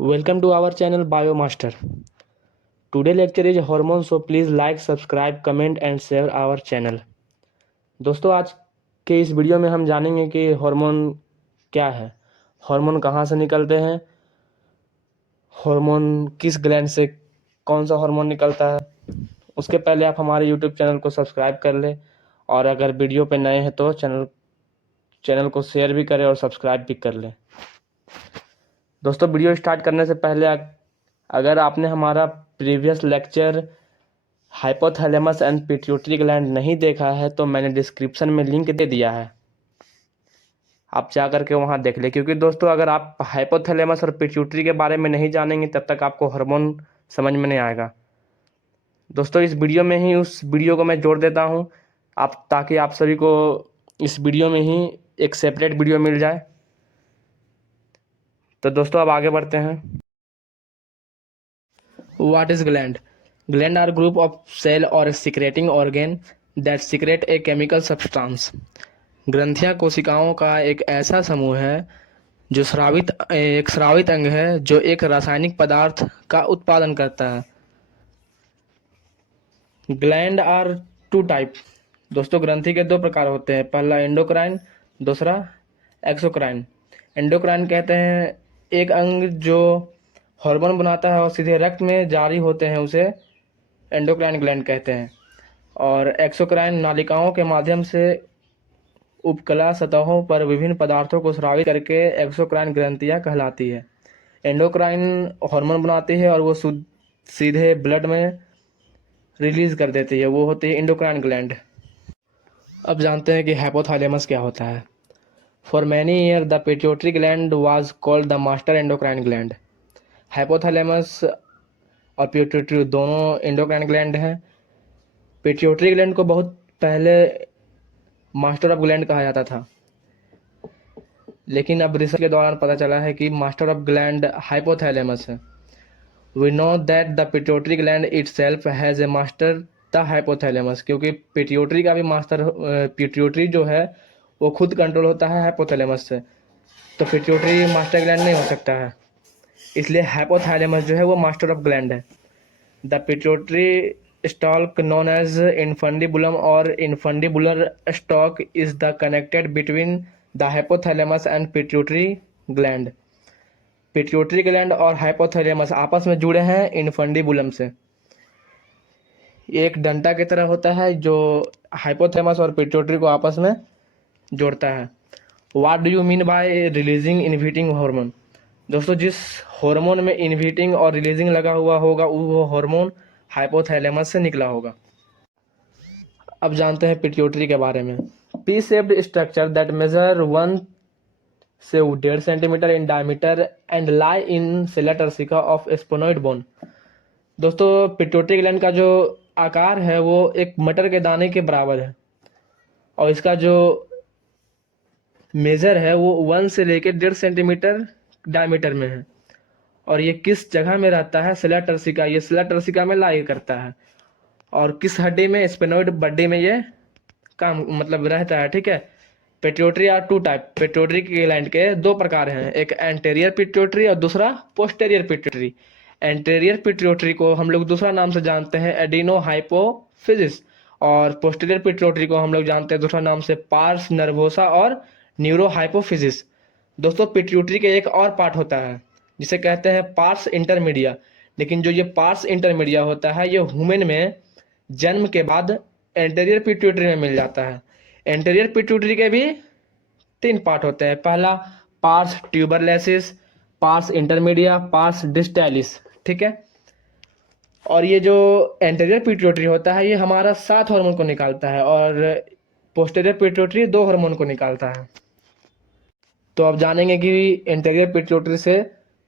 Welcome to our channel Biomaster. Today lecture is hormone, so please like, subscribe, comment and share our channel. दोस्तों आज के इस video में हम जानेंगे कि हार्मोन क्या है, हार्मोन कहाँ से निकलते हैं, हार्मोन किस ग्लैंड से कौन सा हार्मोन निकलता है। उसके पहले आप हमारे यूट्यूब चैनल को सब्सक्राइब कर लें और अगर वीडियो पे नए हैं तो चैनल को शेयर भी करें और सब्सक्राइब भी कर लें। दोस्तों वीडियो स्टार्ट करने से पहले अगर आपने हमारा previous lecture hypothalamus and pituitary gland नहीं देखा है तो मैंने डिस्क्रिप्शन में लिंक दे दिया है, आप जा करके वहाँ देख लें। क्योंकि दोस्तों अगर आप हाइपोथैलेमस और पिट्यूटरी के बारे में नहीं जानेंगे तब तक आपको हार्मोन समझ में नहीं आएगा। दोस्तों इस वीडियो में ही उस वीडियो को मैं जोड़ देता हूँ ताकि आप सभी को इस वीडियो में ही एक सेपरेट वीडियो मिल जाए। तो दोस्तों अब आगे बढ़ते हैं। What is gland? Gland are group of cell or secreting organ that secrete a chemical substance. ग्रंथियां कोशिकाओं का एक ऐसा समूह है जो एक स्रावित अंग है जो एक रासायनिक पदार्थ का उत्पादन करता है। Gland are two type. दोस्तों ग्रंथि के दो प्रकार होते हैं, पहला एंडोक्राइन, दूसरा एक्सोक्राइन। एंडोक्राइन कहते हैं एक अंग जो हार्मोन बनाता है और सीधे रक्त में जारी होते हैं, उसे एंडोक्राइन ग्लैंड कहते हैं। और एक्सोक्राइन नालिकाओं के माध्यम से उपकला सतहों पर विभिन्न पदार्थों को स्रावित करके एक्सोक्राइन ग्रंथियां कहलाती है। एंडोक्राइन हार्मोन बनाती है और वो सीधे ब्लड में रिलीज कर देती है, वो होती है एंडोक्राइन ग्लैंड। अब जानते हैं कि हाइपोथैलेमस क्या होता है। For many year the pituitary gland was called the master endocrine gland. Hypothalamus और पिट्यूटरी दोनों एंडोक्राइन ग्लैंड हैं। पिट्यूटरी ग्लैंड को बहुत पहले मास्टर ऑफ ग्लैंड कहा जाता था, लेकिन अब रिसर्च के दौरान पता चला है कि मास्टर ऑफ ग्लैंड हाइपोथैलेमस है। We know that the pituitary gland itself has a master the hypothalamus, क्योंकि पिट्यूटरी का भी मास्टर, पिट्यूटरी जो है वो खुद कंट्रोल होता है हाइपोथैलेमस से, तो पिट्यूटरी मास्टर ग्लैंड नहीं हो सकता है, इसलिए हाइपोथैलेमस जो है वो मास्टर ऑफ ग्लैंड है। The pituitary stalk known as infundibulum or infundibular stalk is the connected between the hypothalamus and pituitary gland. Pituitary gland और हाइपोथैलेमस आपस में जुड़े हैं इनफंडिबुलम से। ये एक डंडा की तरह होता है जो हाइपोथैलेमस और पिट्यूटरी को आपस में जोड़ता है। What do you mean by releasing inhibiting hormone? दोस्तों जिस हार्मोन में इनहिबिटिंग और रिलीजिंग लगा हुआ होगा वो हार्मोन हाइपोथैलेमस से निकला होगा। अब जानते हैं पिट्यूटरी के बारे में। P shaped structure that measure 1 से 1.5 centimetre in diameter and lie in sella turcica of sphenoid bone. दोस्तों पिट्यूटरी ग्लैंड का जो आकार है वो एक मटर के दाने के बराबर है और इसका जो मेजर है वो 1 से लेकर 1.5 सेंटीमीटर डायमीटर में है। और ये किस जगह में रहता है? सेला टर्सिका, ये सेला टर्सिका में लाई करता है। और किस हड्डी में? स्पेनोइड बड्डी में ये काम मतलब रहता है। ठीक है। Pituitary are two type. Pituitary gland के दो प्रकार हैं, एक एंटेरियर पिट्यूटरी और दूसरा पोस्टेरियर पिट्यूटरी। एंटेरियर पिट्यूटरी को हम लोग दूसरा नाम से जानते हैं एडिनो हाइपोफिजिस, और पोस्टेरियर पिट्यूटरी को हम लोग जानते हैं दूसरा नाम से पार्स नर्वोसा और न्यूरो हाइपोफिजिस। दोस्तों पिट्यूटरी के एक और पार्ट होता है जिसे कहते हैं पार्स इंटरमीडिया, लेकिन जो ये पार्स इंटरमीडिया होता है ये ह्यूमन में जन्म के बाद एंटेरियर पिट्यूटरी में मिल जाता है। एंटेरियर पिट्यूटरी के भी 3 पार्ट होते हैं, पहला पार्स ट्यूबरलेसिस, पार्स इंटरमीडिया, पार्स डिस्टैलिस। ठीक है। और ये जो एंटेरियर पिट्यूटरी होता है ये हमारा 7 हार्मोन को निकालता है और पोस्टेरियर पिट्यूटरी 2 हार्मोन को निकालता है। तो अब जानेंगे कि एंटेरियर पिट्यूटरी से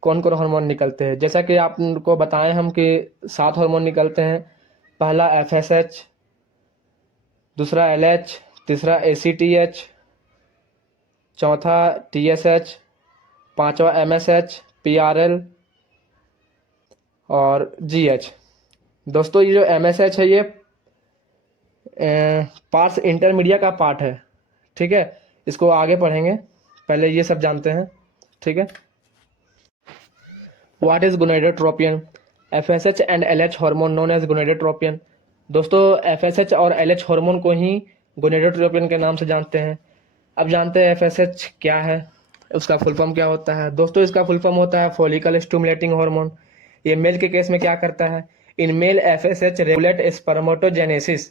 कौन कौन हार्मोन निकलते हैं। जैसा कि आपको बताएं हम कि 7 हार्मोन निकलते हैं। पहला FSH, दूसरा LH, तीसरा ACTH, चौथा TSH, पांचवा MSH, PRL और GH। दोस्तों ये जो MSH है ये पार्स इंटरमीडिया का पार्ट है। ठीक है, इसको आगे पढ़ेंगे, पहले ये सब जानते हैं। ठीक है। What is gonadotropin? FSH and LH hormone known as gonadotropin. दोस्तों एफएसएच और एलएच हार्मोन को ही गोनेडोट्रोपियन के नाम से जानते हैं। अब जानते हैं एफएसएच क्या है, उसका फुल फॉर्म क्या होता है। दोस्तों इसका फुल फॉर्म होता है फॉलिकल स्टिमुलेटिंग हार्मोन। ये मेल के केस में क्या करता है? In mail FSH regulate spermatogenesis.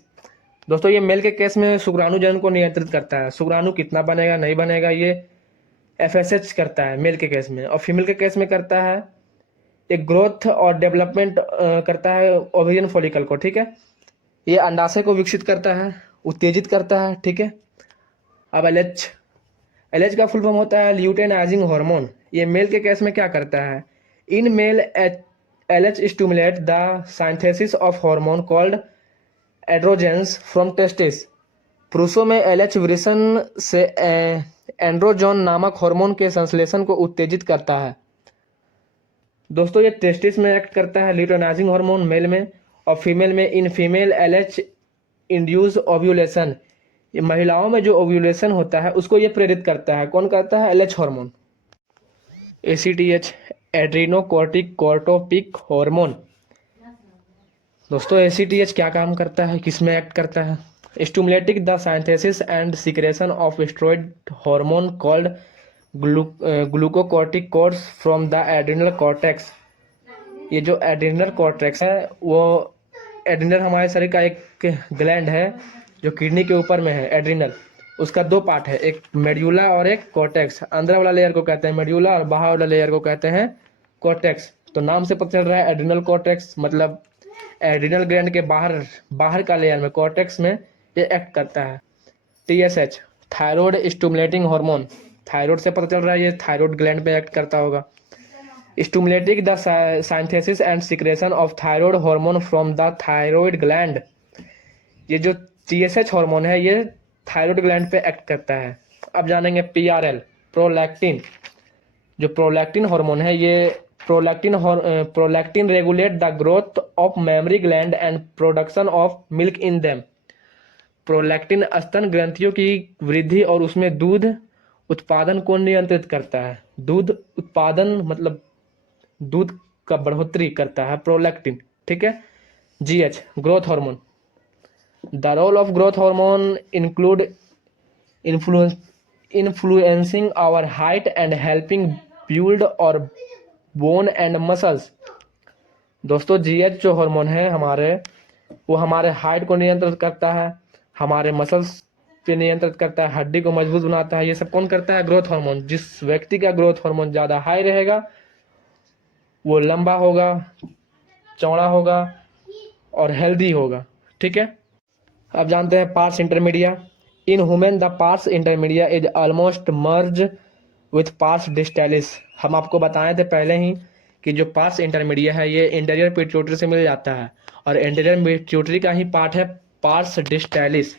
दोस्तों ये मेल के केस में शुक्राणु जनन को नियंत्रित करता है। शुक्राणु कितना बनेगा नहीं बनेगा ये एफएसएच करता है मेल के केस में। और फीमेल के केस में करता है एक ग्रोथ और डेवलपमेंट करता है ओवेरियन फॉलिकल को। ठीक है, ये अंडाशय को विकसित करता है, उत्तेजित करता है। ठीक है, अब एलएच, एलएच का फुल फॉर्म होता है ल्यूटेनाइजिंग हार्मोन। ये मेल के केस में क्या करता है? In male LH stimulate the synthesis of hormone called androgens from testis. पुरुषों में एलएच वृषण से एंड्रोजोन नामक हार्मोन के संश्लेषण को उत्तेजित करता है। दोस्तों ये टेस्टिस में एक्ट करता है ल्यूटेनाइजिंग हार्मोन मेल में, और फीमेल में in female LH induce ovulation. ये महिलाओं में जो ओव्यूलेशन होता है उसको ये प्रेरित करता है। कौन करता है? LH hormone. ACTH adrenocorticotropic hormone. दोस्तों एसीटीएच क्या काम करता है, किस में एक्ट करता है? Stimulating the synthesis and secretion of steroid hormone called glucocorticoids from the adrenal cortex. ये जो एड्रिनल कॉर्टेक्स है वो एड्रिनल हमारे शरीर का एक ग्लैंड है जो किडनी के ऊपर में है। एड्रिनल उसका दो पार्ट है, एक मेड्यूला और एक कॉर्टेक्स। अंदर वाला लेयर को कहते हैं मेड्यूला और बाहर वाला लेयर को कहते हैं कॉर्टेक्स। तो नाम से पता चल रहा है एड्रिनल कॉर्टेक्स मतलब एड्रिनल ग्लैंड के बाहर का लेयर में कॉर्टेक्स में ये एक्ट करता है। TSH thyroid stimulating hormone. Thyroid से पता चल रहा है ये थायराइड ग्लैंड पे एक्ट करता होगा। Stimulating the synthesis and secretion of thyroid hormone from the thyroid gland. ये जो टीएसएच हार्मोन है ये थायराइड ग्लैंड पे एक्ट करता है। अब जानेंगे पीआरएल प्रोलैक्टिन। जो प्रोलैक्टिन हार्मोन है ये prolactin regulate the growth of mammary gland and production of milk in them. Prolactin स्तन ग्रंथियों की वृद्धि और उसमें दूध उत्पादन को नियंत्रित करता है। दूध उत्पादन मतलब दूध का बढ़ोतरी करता है प्रोलैक्टिन। ठीक है। GH growth hormone. The role of growth hormone include influencing our height and helping build और बोन एंड मसल्स। दोस्तों जीएच जो हार्मोन है हमारे वो हमारे हाइट को नियंत्रित करता है, हमारे मसल्स पे नियंत्रित करता है, हड्डी को मजबूत बनाता है। ये सब कौन करता है? Growth hormone. जिस व्यक्ति का ग्रोथ हार्मोन ज़्यादा हाई रहेगा वो लंबा होगा, चौड़ा होगा और हेल्दी होगा। ठीक है। अब जानते हैं pars intermedia. In human the pars intermedia is almost merge with pars distalis. हम आपको बताए थे पहले ही कि जो पार्स इंटरमीडिया है ये इंटीरियर पिट्यूटरी से मिल जाता है और इंटीरियर पिट्यूटरी का ही पार्ट है पार्स डिस्टैलिस।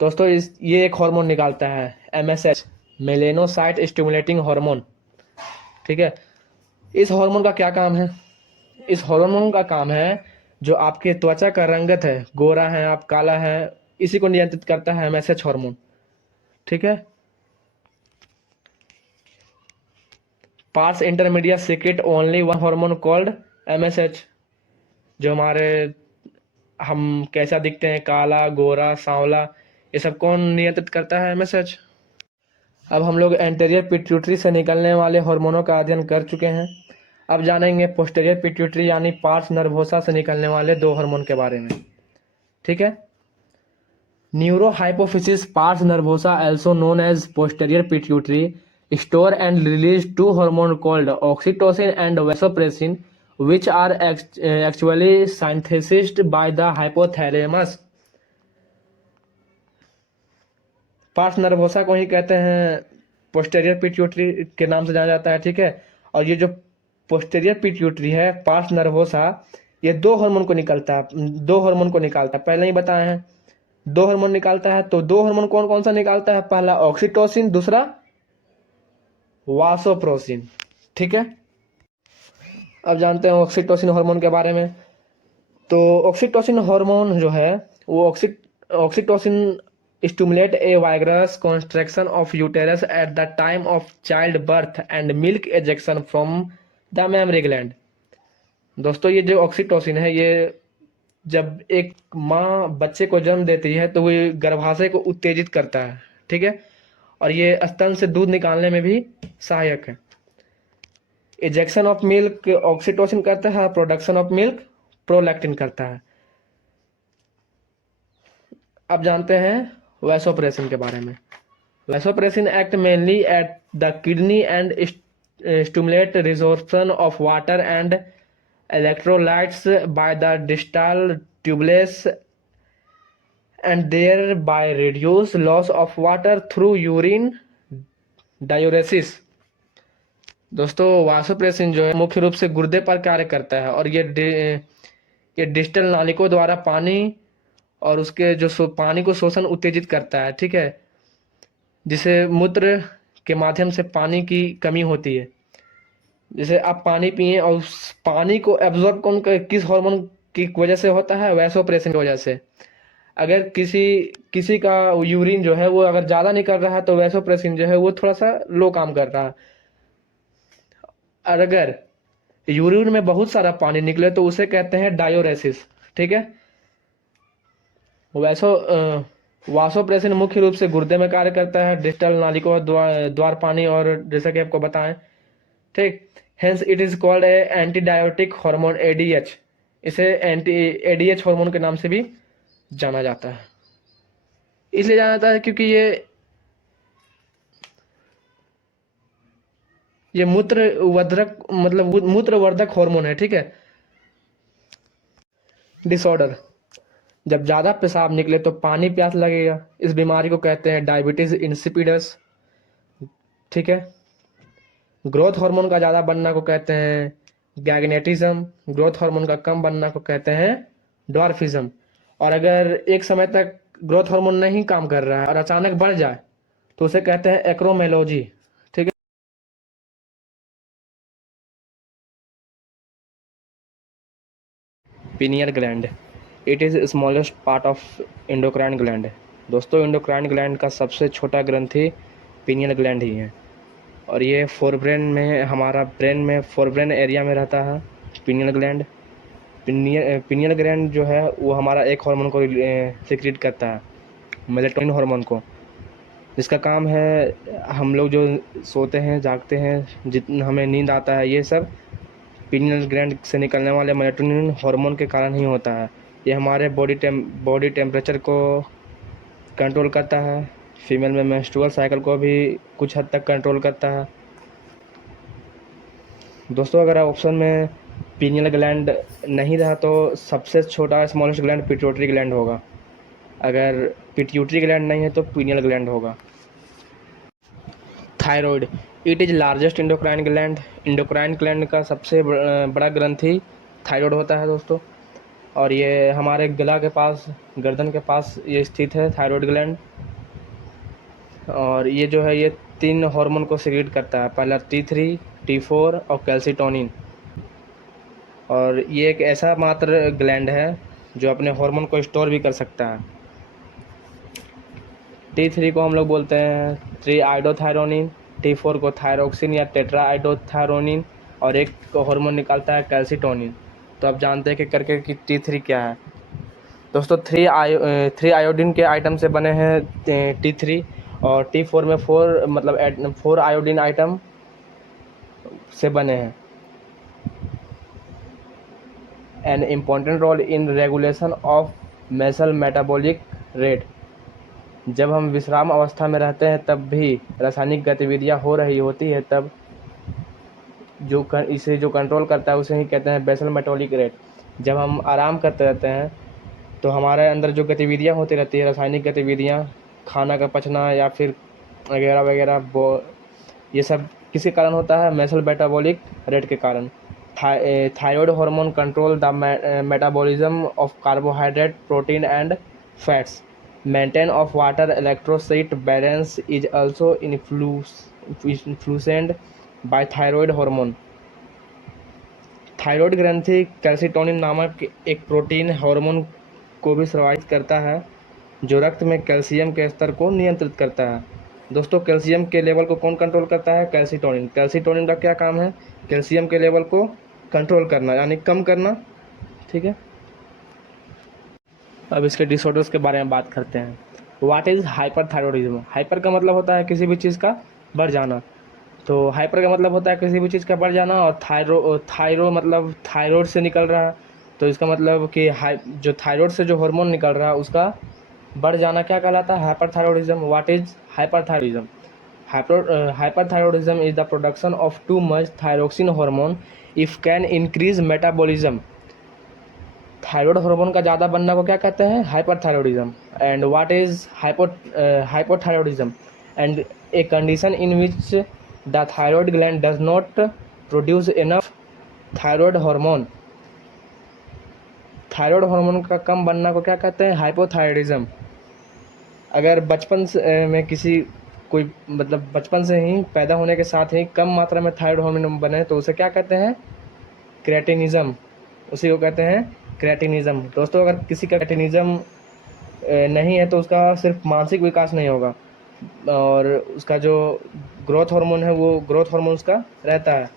दोस्तों ये एक हार्मोन निकालता है एमएसएच मेलेनोसाइट स्टिमुलेटिंग हार्मोन। ठीक है। इस हार्मोन का क्या काम है? इस हार्मोन का काम है जो आपके त्वचा का रंगत है, गोरा है आप, काला है, इसी को नियंत्रित करता है एमएसएच हार्मोन। ठीक है। Parse intermedia secret only one hormone called MSH. जो हमारे हम कैसा दिखते हैं, काला, गोरा, सांवला, ये सब कौन नियंत्रित करता है? एमएसएच। अब हम लोग एंटीरियर पिट्यूटरी से निकलने वाले हार्मोनों का अध्ययन कर चुके हैं। अब जानेंगे पोस्टीरियर पिट्यूटरी यानी पार्स नर्वोसा से निकलने वाले दो हार्मोन के बारे में। ठीक है। Neurohypophysis pars nervosa also known as posterior pituitary store and release two hormone called oxytocin and vasopressin which are actually synthesized by the hypothalamus। Pars nervosa को ही कहते हैं पोस्टेरियर पिट्यूटरी के नाम से जाना जाता है। ठीक है। और ये जो पोस्टेरियर पिट्यूटरी है पार्स नर्वोसा ये दो हार्मोन को निकालता है। पहले ही बताए हैं दो हार्मोन निकालता है। तो दो हार्मोन कौन कौन सा निकालता है? पहला ऑक्सीटोसिन, दूसरा वासोप्रोसिन। ठीक है। अब जानते हैं ऑक्सीटोसिन हार्मोन के बारे में। तो ऑक्सीटोसिन हार्मोन जो है वो oxytocin stimulate a vigorous contraction of uterus at the time of child birth and milk ejection from the memory gland. दोस्तों ये जो ऑक्सीटोसिन है, ये जब एक माँ बच्चे को जन्म देती है तो ये गर्भाशय को उत्तेजित करता है, ठीक है, और ये स्तन से दूध निकालने में भी सहायक है। इजेक्शन ऑफ मिल्क ऑक्सीटोसिन करता है, प्रोडक्शन ऑफ मिल्क प्रोलैक्टिन करता है। अब जानते हैं वैसोप्रेसिन के बारे में। Vasopressin act mainly at the kidney and stimulate resorption of water and electrolytes by the distal tubulus and thereby reduce loss of water through urine diuresis। दोस्तों vasopressin जो है मुख्य रूप से गुर्दे पर कार्य करता है और ये डिस्टल नालिकों द्वारा पानी और उसके जो पानी को शोषण उत्तेजित करता है, ठीक है, जिसे मूत्र के माध्यम से पानी की कमी होती है। जैसे आप पानी पिए और उस पानी को एब्जॉर्ब कौन किस हार्मोन की वजह से होता है? वैसोप्रेसिन की वजह से। अगर किसी किसी का यूरिन जो है वो अगर ज़्यादा निकल रहा है तो वैसोप्रेसिन जो है वो थोड़ा सा लो काम कर रहा है। और अगर यूरिन में बहुत सारा पानी निकले तो उसे कहते हैं डायोरेसिस, ठीक है। वासोप्रेसिन मुख्य रूप से गुर्दे में कार्य करता है, डिस्टल नालिकों द्वार पानी और जैसा कि आपको बताएं, ठीक। Hence it is called a antidiuretic hormone ADH. इसे एंटी एडीएच हार्मोन के नाम से भी जाना जाता है। इसलिए जाना जाता है क्योंकि ये मूत्रवर्धक मतलब मूत्रवर्धक हार्मोन है, ठीक है। डिसऑर्डर, जब ज़्यादा पेशाब निकले तो पानी प्यास लगेगा। इस बीमारी को कहते हैं डायबिटीज इंसिपिडस, ठीक है। ग्रोथ हार्मोन का ज़्यादा बनना को कहते हैं गैगनेटिज्म। ग्रोथ हार्मोन का कम बनना को कहते हैं ड्वार्फिज्म। और अगर एक समय तक ग्रोथ हार्मोन नहीं काम कर रहा है और अचानक बढ़ जाए तो उसे कहते हैं एक्रोमेलोजी, ठीक है। Pineal gland, it is smallest part of endocrine gland. दोस्तों एंडोक्राइन ग्लैंड का सबसे छोटा ग्रंथि पिनियल ग्लैंड ही है और ये फोरब्रेन में, हमारा ब्रेन में फोरब्रेन एरिया में रहता है पिनियल ग्लैंड। पिनियल ग्लैंड जो है वो हमारा एक हार्मोन को सिक्रीट करता है, मेलेटोनिन हार्मोन को, जिसका काम है हम लोग जो सोते हैं जागते हैं जितना हमें नींद आता है, ये सब पिनियल ग्लैंड से निकलने वाले मेलेटोनिन हार्मोन के कारण ही होता है। ये हमारे बॉडी टेम्परेचर को कंट्रोल करता है। फीमेल में मेंस्ट्रुअल साइकिल को भी कुछ हद तक कंट्रोल करता है। दोस्तों अगर ऑप्शन में पिनियल ग्लैंड नहीं रहा तो सबसे छोटा स्मॉलेस्ट ग्लैंड पिट्यूटरी ग्लैंड होगा। अगर पिट्यूटरी ग्लैंड नहीं है तो पिनियल ग्लैंड होगा। Thyroid, it is largest endocrine gland. Endocrine gland का सबसे बड़ा ग्रंथि थायराइड होता है दोस्तों, और ये हमारे गला के पास, गर्दन के पास ये स्थित है थायराइड ग्लैंड। और ये जो है ये 3 हार्मोन को सिक्रीट करता है, पहला T3, T4 और कैल्सिटोनिन। और ये एक ऐसा मात्र ग्लैंड है जो अपने हार्मोन को स्टोर भी कर सकता है। T3 को हम लोग बोलते हैं 3-आइडोथायरोनिन, T4 को थायरोक्सिन या टेट्रा आइडोथायरोनिन, और एक हार्मोन निकालता है कैल्सिटोनिन। तो आप जानते हैं कि करके कि T3 क्या है। दोस्तों 3 आयोडीन के आइटम से बने हैं T3, और T4 में 4 आयोडीन आइटम से बने हैं। An important role in regulation of basal metabolic rate. जब हम विश्राम अवस्था में रहते हैं तब भी रासायनिक गतिविधियां हो रही होती है, तब इसे जो कंट्रोल करता है उसे ही कहते हैं बेसल मेटाबॉलिक रेट। जब हम आराम करते रहते हैं तो हमारे अंदर जो गतिविधियां होती रहती है, रासायनिक गतिविधियां, खाना का पचना या फिर वगैरह वगैरह, वो ये सब किसके कारण होता है? मेसल मेटाबॉलिक रेट के कारण। Thyroid hormone control the metabolism of carbohydrate, protein and fats. Maintain of water electrolyte balance is also influenced by thyroid hormone. Thyroid ग्रंथि कैल्सिटोनिन नामक एक प्रोटीन हार्मोन को भी स्रावित करता है जो रक्त में कैल्शियम के स्तर को नियंत्रित करता है। दोस्तों कैल्शियम के लेवल को कौन कंट्रोल करता है? कैल्सीटोनिन। कैल्सीटोनिन का क्या काम है? कैल्शियम के लेवल को कंट्रोल करना, यानी कम करना। ठीक है, अब इसके डिसऑर्डर्स के बारे में बात करते हैं। What is hyperthyroidism? हाइपर का मतलब होता है किसी भी चीज़ का बढ़ जाना, तो हाइपर का मतलब होता है किसी भी चीज़ का बढ़ जाना, और थायरो मतलब थायराइड से निकल रहा है, तो इसका मतलब कि जो थायराइड से जो हार्मोन निकल रहा है उसका बढ़ जाना क्या कहलाता है? Hyperthyroidism. What is hyperthyroidism? Hyperthyroidism is the production of too much thyroxine hormone if can increase metabolism. Thyroid hormone का ज़्यादा बनना को क्या कहते हैं? Hyperthyroidism. And what is hypothyroidism? And a condition in which the thyroid gland does not produce enough thyroid hormone. Thyroid hormone का कम बनना को क्या कहते हैं? हाइपोथायरॉयडिज्म। अगर बचपन से में किसी कोई मतलब बचपन से ही पैदा होने के साथ ही कम मात्रा में थायराइड हार्मोन बने तो उसे क्या कहते हैं? क्रेटिनिज्म। उसी को कहते हैं क्रेटिनिज्म। दोस्तों अगर किसी का क्रेटिनिज्म नहीं है तो उसका सिर्फ मानसिक विकास नहीं होगा, और उसका जो ग्रोथ हार्मोन है वो ग्रोथ हार्मोन उसका रहता है।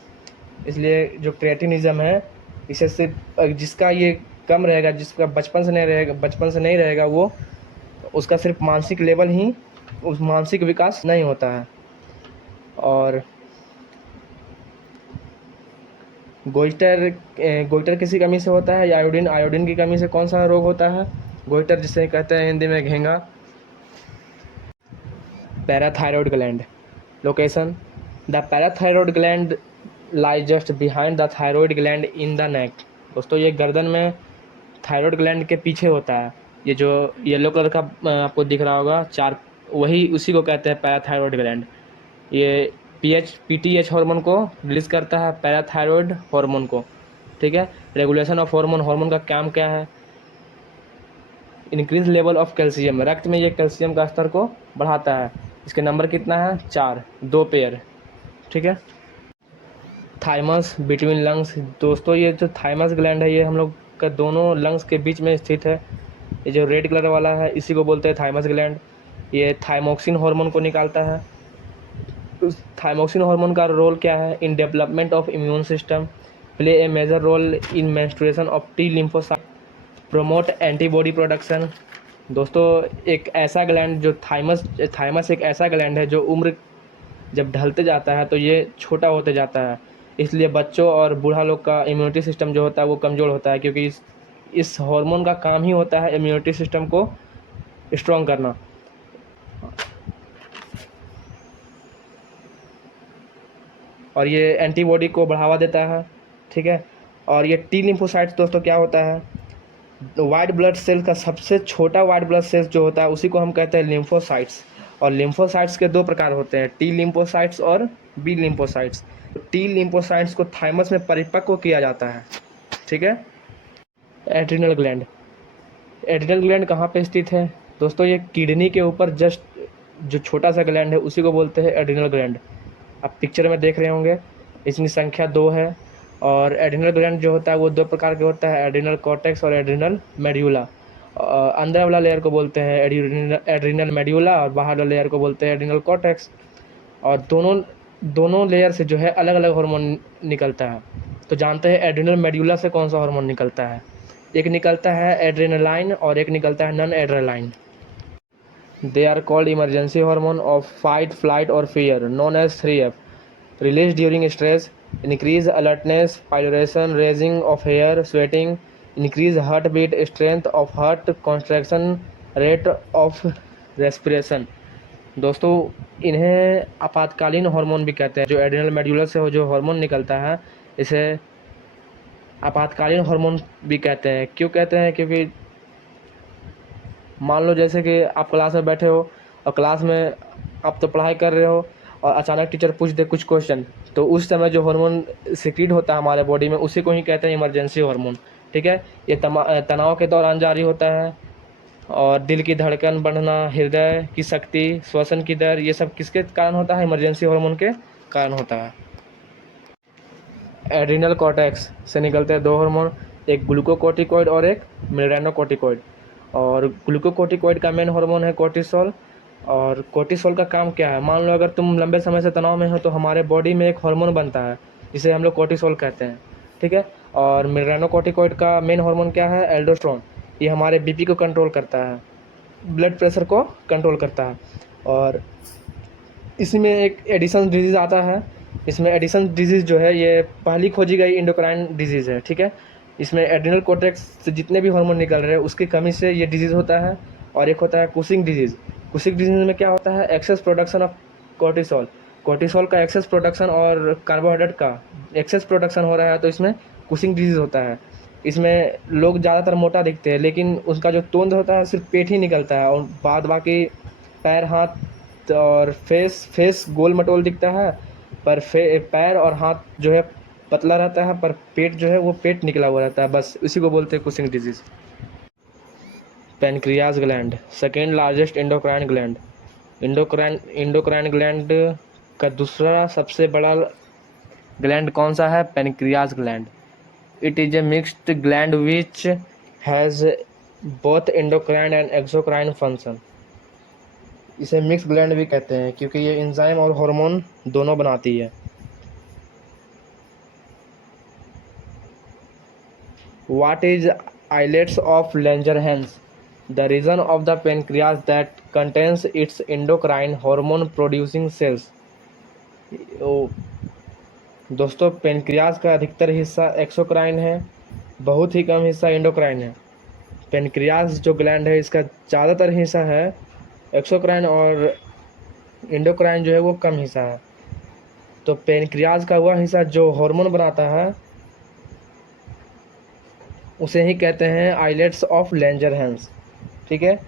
इसलिए जो क्रेटिनिज्म है इसे सिर्फ जिसका ये कम रहेगा, जिसका बचपन से नहीं रहेगा वो उसका सिर्फ मानसिक लेवल ही, उस मानसिक विकास नहीं होता है। और गोइटर किसी कमी से होता है या आयोडीन की कमी से कौन सा रोग होता है? गोइटर जिसे कहते हैं हिंदी में घेंगा। Parathyroid gland location: the parathyroid gland lie just behind the thyroid gland in the neck. दोस्तों ये गर्दन में थायरॉयड ग्लैंड के पीछे होता है। ये जो येलो कलर का आपको दिख रहा होगा चार, वही उसी को कहते हैं पैराथायरॉयड ग्लैंड। ये पीटीएच हार्मोन को रिलीज करता है, पैराथायरॉयड हार्मोन को। ठीक है, रेगुलेशन ऑफ हार्मोन का काम क्या है? इंक्रीज लेवल ऑफ कैल्शियम, रक्त में ये कैल्शियम का स्तर को बढ़ाता है। इसके नंबर कितना है? 4, 2 पेयर। ठीक है, थाइमस बिटवीन लंग्स। दोस्तों ये जो थाइमस ग्लैंड है ये हम लोग का दोनों लंग्स के बीच में स्थित है। ये जो रेड कलर वाला है इसी को बोलते हैं थाइमस ग्लैंड। ये थाइमोक्सिन हार्मोन को निकालता है। उस थाइमोक्सिन हार्मोन का रोल क्या है? In development of immune system, play a major role in menstruation of T lymphocyte, promote antibody production. दोस्तों एक ऐसा ग्लैंड जो थाइमस एक ऐसा ग्लैंड है जो उम्र जब ढलते जाता है तो ये छोटा होते जाता है। इसलिए बच्चों और बूढ़ा लोग का इम्यूनिटी सिस्टम जो होता है वो कमज़ोर होता है, क्योंकि इस हार्मोन का काम ही होता है इम्यूनिटी सिस्टम को स्ट्रॉन्ग करना। और ये एंटीबॉडी को बढ़ावा देता है। ठीक है, और ये टी लिम्फोसाइट्स दोस्तों क्या होता है? वाइट ब्लड सेल का सबसे छोटा वाइट ब्लड सेल्स जो होता है उसी को हम कहते हैं लिम्फोसाइट्स। और लिम्फोसाइट्स के दो प्रकार होते हैं, टी लिम्फोसाइट्स और बी लिम्फोसाइट्स। टी लिम्फोसाइट्स को थाइमस में परिपक्व किया जाता है। ठीक है, एड्रिनल ग्लैंड। एड्रिनल ग्लैंड कहाँ पे स्थित है? दोस्तों ये किडनी के ऊपर जस्ट जो छोटा सा ग्लैंड है उसी को बोलते हैं एड्रिनल ग्लैंड। आप पिक्चर में देख रहे होंगे, इसकी संख्या 2 है। और एड्रिनल ग्लैंड जो होता है वो 2 प्रकार के होता है, एड्रिनल कॉर्टेक्स और एड्रिनल मेड्यूला। अंदर वाला लेयर को बोलते हैं एड्रिनल मेड्यूला और बाहर वाला लेयर को बोलते हैं एड्रिनल कॉर्टेक्स। और दोनों लेयर से जो है अलग अलग हार्मोन निकलता है। तो जानते हैं एड्रिनल मेड्यूला से कौन सा हार्मोन निकलता है? एक निकलता है एड्रेनालाइन और एक निकलता है non adrenaline. They are called emergency hormone of fight, flight और fear, known as 3F, released during stress, increase alertness, pyloration, raising of hair, sweating, increase heartbeat, strength of heart, contraction, rate of respiration। दोस्तों इन्हें आपातकालीन hormone भी कहते हैं। जो adrenal medullary से जो हार्मोन निकलता है इसे आपातकालीन हार्मोन भी कहते हैं। क्यों कहते हैं? क्योंकि मान लो जैसे कि आप क्लास में बैठे हो और क्लास में आप तो पढ़ाई कर रहे हो और अचानक टीचर पूछ दे कुछ क्वेश्चन, तो उस समय जो हार्मोन सिक्रीट होता है हमारे बॉडी में उसी को ही कहते हैं इमरजेंसी हार्मोन। ठीक है, ये तनाव के दौरान जारी होता है। और दिल की धड़कन बढ़ना, हृदय की शक्ति, श्वसन की दर, ये सब किसके कारण होता है? इमरजेंसी हार्मोन के कारण होता है। एड्रिनल कॉर्टेक्स से निकलते हैं 2 हार्मोन, एक ग्लूकोकोर्टिकॉइड और एक मिनरेनोकोर्टिकॉइड। और ग्लूकोकोर्टिकॉइड का मेन हार्मोन है कोर्टिसोल और कोर्टिसोल का काम क्या है? मान लो अगर तुम लंबे समय से तनाव में हो तो हमारे बॉडी में एक हार्मोन बनता है जिसे हम लोग कोर्टिसोल कहते हैं, ठीक है। और मिलेनोकोर्टिकॉइड का मेन हार्मोन क्या है? एल्डोस्टेरोन। ये हमारे बीपी को कंट्रोल करता है, ब्लड प्रेशर को कंट्रोल करता है। और इसी में एक एडिसन डिजीज़ आता है। इसमें एडिसन डिजीज़ जो है ये पहली खोजी गई इंडोक्राइन डिजीज़ है, ठीक है। इसमें एड्रिनल कोर्टेक्स से जितने भी हार्मोन निकल रहे हैं उसकी कमी से ये डिजीज़ होता है। और एक होता है कुशिंग डिजीज़। कुशिंग डिजीज़ में क्या होता है? Excess production of cortisol. Cortisol का एक्सेस प्रोडक्शन और कार्बोहाइड्रेट का एक्सेस प्रोडक्शन हो रहा है तो इसमें कुशिंग डिजीज़ होता है। इसमें लोग ज़्यादातर मोटा दिखते हैं लेकिन उसका जो तोंद होता है सिर्फ पेट ही निकलता है और बाद बाकी पैर, हाथ और फेस गोल मटोल दिखता है, पर पैर और हाथ जो है पतला रहता है, पर पेट जो है वो पेट निकला हुआ रहता है। बस इसी को बोलते हैं Cushing disease. Pancreas gland second largest endocrine gland. Endocrine gland का दूसरा सबसे बड़ा ग्लैंड कौन सा है? Pancreas gland. It is a mixed gland which has both endocrine and exocrine function. इसे मिक्स ग्लैंड भी कहते हैं क्योंकि ये एंजाइम और हार्मोन दोनों बनाती है। What is islets of Langerhans? The region of the pancreas that contains its endocrine hormone producing cells. ओ, दोस्तों पेनक्रियाज का अधिकतर हिस्सा एक्सोक्राइन है, बहुत ही कम हिस्सा एंडोक्राइन है। पेनक्रियाज जो ग्लैंड है इसका ज़्यादातर हिस्सा है एक्सोक्राइन और एंडोक्राइन जो है वो कम हिस्सा है। तो पेनक्रियाज का वह हिस्सा जो हार्मोन बनाता है उसे ही कहते हैं आइलेट्स ऑफ लैंजरहैंस, ठीक है।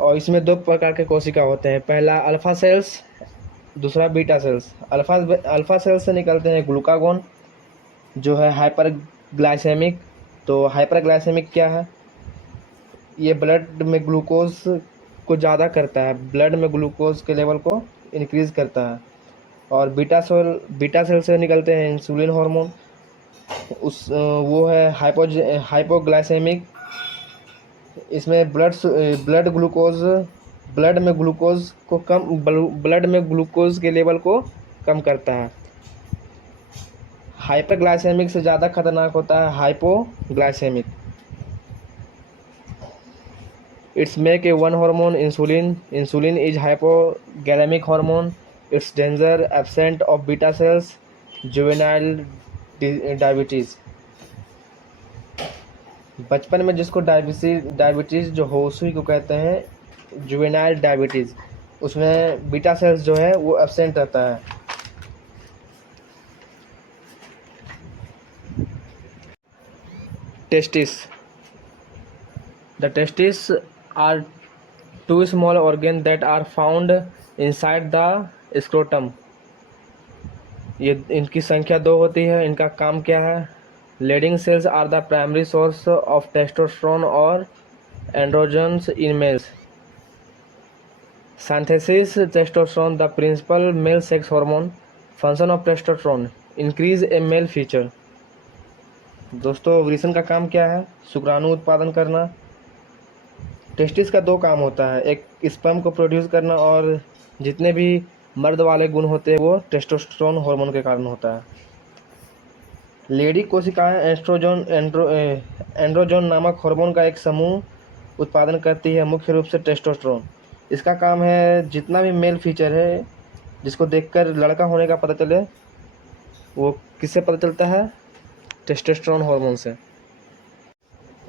और इसमें दो प्रकार के कोशिका होते हैं, पहला अल्फ़ा सेल्स, दूसरा बीटा सेल्स। अल्फ़ा सेल्स से निकलते हैं ग्लूकागोन जो है हाइपरग्लाइसेमिक। तो हाइपरग्लाइसेमिक क्या है? ये ब्लड में ग्लूकोज को ज़्यादा करता है, ब्लड में ग्लूकोज के लेवल को इंक्रीज़ करता है। और बीटा सेल से निकलते हैं इंसुलिन हार्मोन, वो है हाइपोग्लाइसेमिक। इसमें ब्लड में ग्लूकोज के लेवल को कम करता है। हाइपरग्लाइसेमिक से ज़्यादा खतरनाक होता है hypoglycaemic. It's make a one hormone insulin is hypoglycaemic hormone. It's danger absent of beta cells juvenile diabetes. बचपन में जिसको डायबिटीज़ जो हो उसी को कहते हैं जुवेनाइल डायबिटीज़, उसमें बीटा सेल्स जो है वो एब्सेंट रहता है। Testis. The testis are two small organ that are found inside the scrotum. ये इनकी संख्या 2 होती है। इनका काम क्या है? Leydig cells are the primary source of testosterone और androgens in males. Synthesis testosterone, the principal male sex hormone. Function of testosterone: increase a male feature. दोस्तों ओवुलेशन का काम क्या है? शुक्राणु उत्पादन करना। टेस्टिस का 2 काम होता है, एक स्पर्म को प्रोड्यूस करना और जितने भी मर्द वाले गुण होते हैं वो टेस्टोस्टेरोन हार्मोन के कारण होता है। लेडी कोशिकाएं एंड्रोजन नामक हार्मोन का एक समूह उत्पादन करती है, मुख्य रूप से टेस्टोस्टेरोन। इसका काम है जितना भी मेल फीचर है जिसको देखकर लड़का होने का पता चले, वो किससे पता चलता है? टेस्टोस्टेरोन हार्मोन से।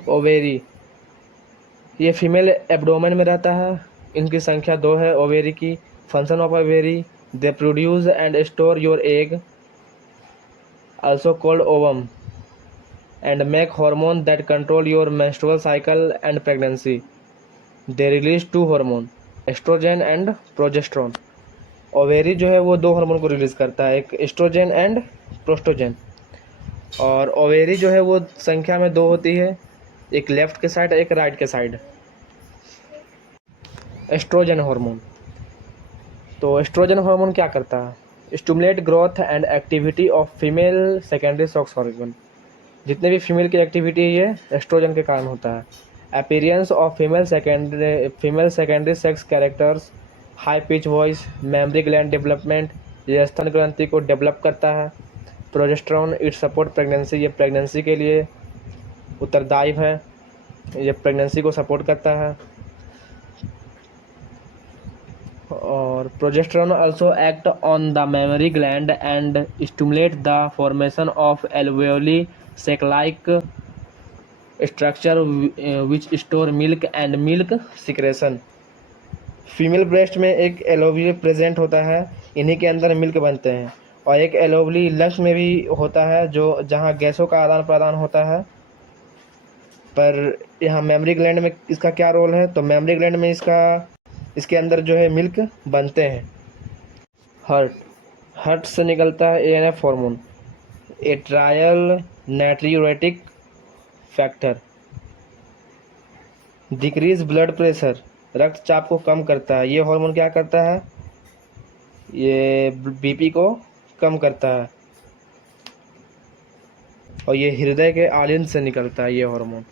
ओवेरी, ये फीमेल एब्डोमेन में रहता है। इनकी संख्या 2 है ओवेरी की। Function of ovary: they produce and store your egg, also called ovum, and make hormone that control your menstrual cycle and pregnancy. They release 2 hormone, estrogen and progesterone. Ovary जो है वो 2 हार्मोन को release करता है, एक oestrogen and प्रोस्टोजन। और ovary जो है वो संख्या में 2 होती है, एक लेफ्ट के साइड एक राइट के साइड। एस्ट्रोजन हार्मोन, तो एस्ट्रोजन हार्मोन क्या करता है? Stimulate growth and activity of female secondary sex organ. जितने भी फीमेल की एक्टिविटी है ये एस्ट्रोजन के कारण होता है। Appearance of female secondary sex characters high pitch voice, memory gland development, ये स्तन ग्रंथि को डेवलप करता है। प्रोजेस्टेरॉन इट सपोर्ट प्रेगनेंसी, ये प्रेगनेंसी के लिए उत्तरदायी है, ये प्रेगनेंसी को सपोर्ट करता है। और progesterone also act on the memory gland and stimulate the formation of alveoli sac like structure which store milk and milk secretion. Female breast में एक एलोवली प्रेजेंट होता है, इन्हीं के अंदर मिल्क बनते हैं। और एक एलोवली लंग्स में भी होता है जो जहाँ गैसों का आदान प्रदान होता है। पर यहाँ मेमोरी ग्लैंड में इसका क्या रोल है, तो मेमोरी ग्लैंड में इसके अंदर जो है मिल्क बनते हैं। हर्ट से निकलता है ANF hormone, atrial natriuretic factor, decrease blood pressure, रक्तचाप को कम करता है। ये हार्मोन क्या करता है, ये बीपी को कम करता है। और ये हृदय के आलिंद से निकलता है ये हार्मोन।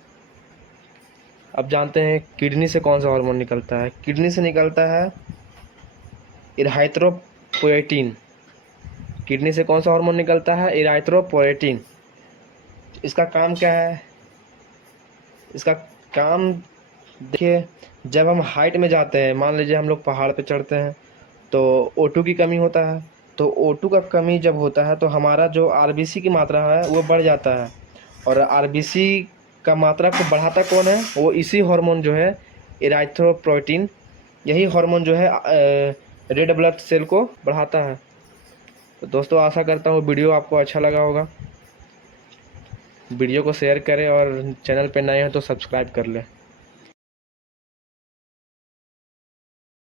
अब जानते हैं किडनी से कौन सा हार्मोन निकलता है। किडनी से निकलता है इराइथ्रोपोएटिन। किडनी से कौन सा हार्मोन निकलता है, इराइथ्रोपोएटिन। इसका काम क्या है, इसका काम देखिए, जब हम हाइट में जाते हैं, मान लीजिए हम लोग पहाड़ पे चढ़ते हैं तो O2 की कमी होता है। तो O2 का कमी जब होता है तो हमारा जो आरबीसी की मात्रा है वो बढ़ जाता है। और आरबीसी का मात्रा को बढ़ाता कौन है, वो इसी हार्मोन जो है इराइथ्रोपोएटिन, यही हार्मोन जो है रेड ब्लड सेल को बढ़ाता है। तो दोस्तों आशा करता हूँ वीडियो आपको अच्छा लगा होगा। वीडियो को शेयर करें और चैनल पे नए हैं तो सब्सक्राइब कर लें।